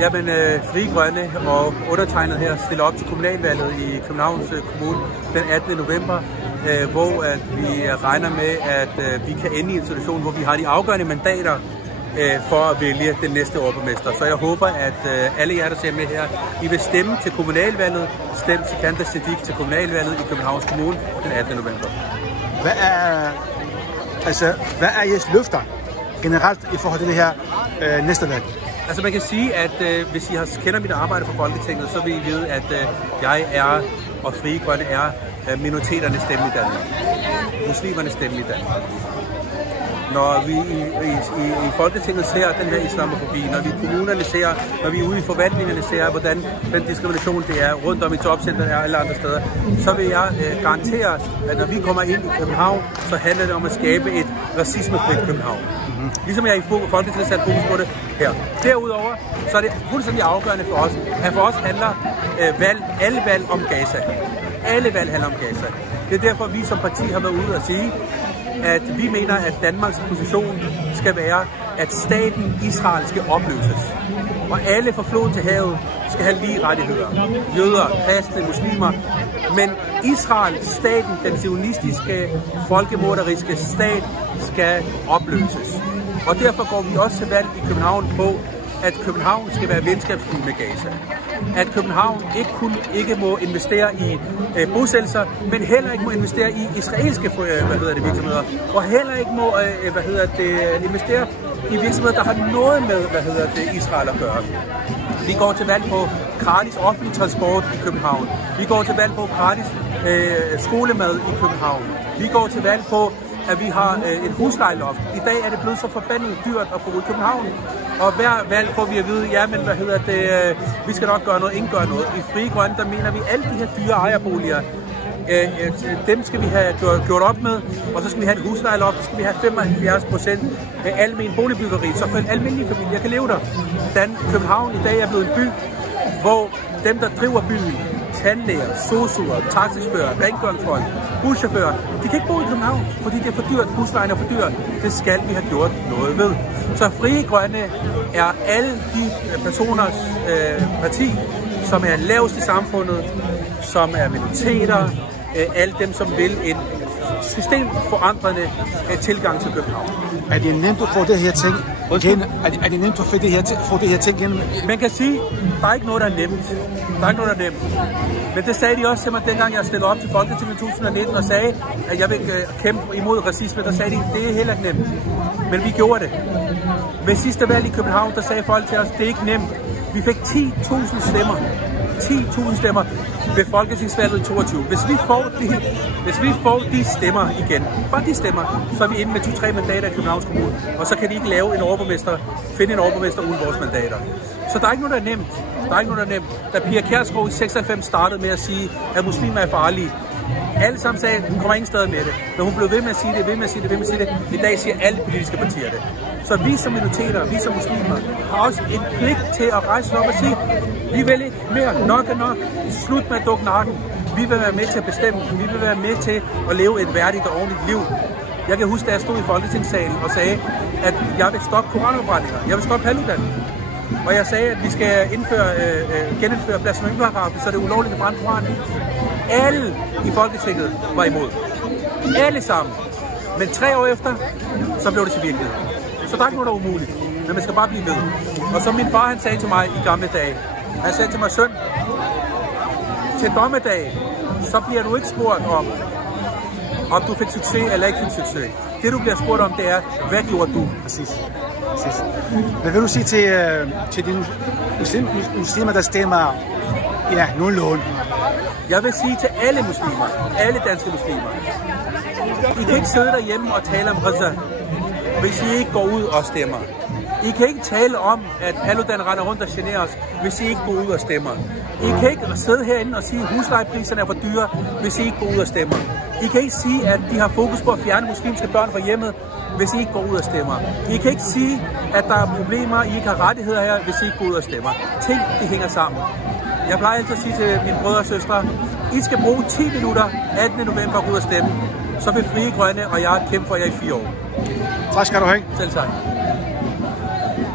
Jamen, Frie Grønne og undertegnet her stiller op til kommunalvalget i Københavns Kommune den 18. november, hvor at vi regner med, at vi kan ende i en situation, hvor vi har de afgørende mandater for at vælge den næste overborgmester. Så jeg håber, at alle jer, der ser med her, I vil stemme til kommunalvalget, stemme til Sikander Siddique til kommunalvalget i Københavns Kommune den 18. november. Hvad er jeres løfter generelt i forhold til det her næste valg? Altså man kan sige, at hvis I kender mit arbejde for Folketinget, så vil I vide, at jeg er, og Frie Grønne er, minoriteternes stemme i Danmark. Muslimernes stemme i Danmark. Når vi i Folketinget ser den her islamofobi, når vi i kommunerne ser, når vi ude i forvaltningerne ser, hvordan den diskrimination det er rundt om i jobcenteret og alle andre steder, så vil jeg garantere, at når vi kommer ind i København, så handler det om at skabe et racismefrit København. Ligesom jeg i Folketinget sat fokus på det her. Derudover så er det fuldstændig afgørende for os, at for os handler alle valg om Gaza. Alle valg handler om Gaza. Det er derfor, vi som parti har været ude at sige, at vi mener, at Danmarks position skal være, at staten Israel skal opløses. Og alle fra floden til havet skal have lige rettigheder. Jøder, kristne, muslimer. Men Israel, staten, den zionistiske, folkemorderiske stat, skal opløses. Og derfor går vi også til valg i København på, at København skal være venskabsfuld med Gaza. At København ikke må investere i bosættelser, men heller ikke må investere i israelske virksomheder. Og heller ikke må investere i virksomheder, der har noget med Israel at gøre. Vi går til valg på gratis offentlig transport i København. Vi går til valg på gratis skolemad i København. Vi går til valg på, at vi har et huslejeloft. I dag er det blevet så forbandet dyrt at bo i København. Og hver valg får vi at vide, jamen vi skal nok gøre noget, ingen gør noget. I Frie Grønne, der mener vi, at alle de her dyre ejerboliger, dem skal vi have gjort op med, og så skal vi have et huslejeloft, så skal vi have 75% almen boligbyggeri, så for en almindelig familie kan leve der. København i dag er blevet en by, hvor dem, der driver byen, tandlæger, sosuer, taxichauffører, rengøringsfolk, buschauffører, de kan ikke bo i København, fordi det er for dyrt, huslejen er for dyrt. Det skal vi have gjort noget ved. Så Frie Grønne er alle de personers parti, som er lavest i samfundet, som er minoriteter, alle dem, som vil en systemforandrende tilgang til København. Er det nemt at få det her ting igen? Er det nemt at få det her ting igen? Man kan sige, der er ikke noget, der er nemt. Der er ikke noget, der er nemt. Men det sagde de også til mig, dengang jeg stillede op til Folketinget i 2019 og sagde, at jeg vil kæmpe imod racisme. Der sagde de, det er heller ikke nemt. Men vi gjorde det. Ved sidste valg i København, der sagde folk til os, det er ikke nemt. Vi fik 10.000 stemmer. 10.000 stemmer ved Folketingsvalget i 22. Hvis vi får de stemmer igen, bare de stemmer, så er vi inde med 2-3 mandater i Københavns Kommune. Og så kan de ikke finde en overborgmester uden vores mandater. Så der er ikke noget, der er nemt. Der er ikke noget, der er nemt. Da Pia Kjærsgaard i 96 startede med at sige, at muslimer er farlige, alle sammen sagde, at hun kommer ingen steder med det. Men hun blev ved med at sige det, I dag siger alle politiske partier det. Så vi som minoriteter, vi som muslimer, har også en pligt til at rejse op og sige, vi vil ikke mere, nok er nok, slut med at dukke nakken. Vi vil være med til at bestemme, vi vil være med til at leve et værdigt og ordentligt liv. Jeg kan huske, da jeg stod i Folketingssalen og sagde, at jeg vil stoppe koranafbrændinger, jeg vil stoppe Paludan. Og jeg sagde, at vi skal genindføre blasfemiparagraffen, så det er ulovligt at brænde koranen. Alle i Folketinget var imod. Alle sammen. Men 3 år efter, så blev det til virkelighed. Så der er ikke noget, der er umuligt. Men man skal bare blive ved. Og som min far, han sagde til mig i gamle dage. Han sagde til mig, søn, til dommedag, så bliver du ikke spurgt om du fik succes eller ikke fik succes. Det du bliver spurgt om, det er, hvad gjorde du? Præcis. Hvad vil du sige til de muslimer, der stemmer nogenlunde? Jeg vil sige til alle muslimer, alle danske muslimer, I kan ikke sidde derhjemme og tale om Gaza, hvis I ikke går ud og stemmer. I kan ikke tale om, at Paludan render rundt og generer os, hvis I ikke går ud og stemmer. I kan ikke sidde herinde og sige, at huslejepriserne er for dyre, hvis I ikke går ud og stemmer. I kan ikke sige, at de har fokus på at fjerne muslimske børn fra hjemmet, hvis I ikke går ud og stemmer. I kan ikke sige, at der er problemer, I ikke har rettigheder her, hvis I ikke går ud og stemmer. Ting, de hænger sammen. Jeg plejer altid at sige til mine brødre og søstre, I skal bruge 10 minutter 18. november at gå ud og stemme. Så vil Frie Grønne og jeg kæmpe for jer i 4 år. Tak skal du have. Selv tak.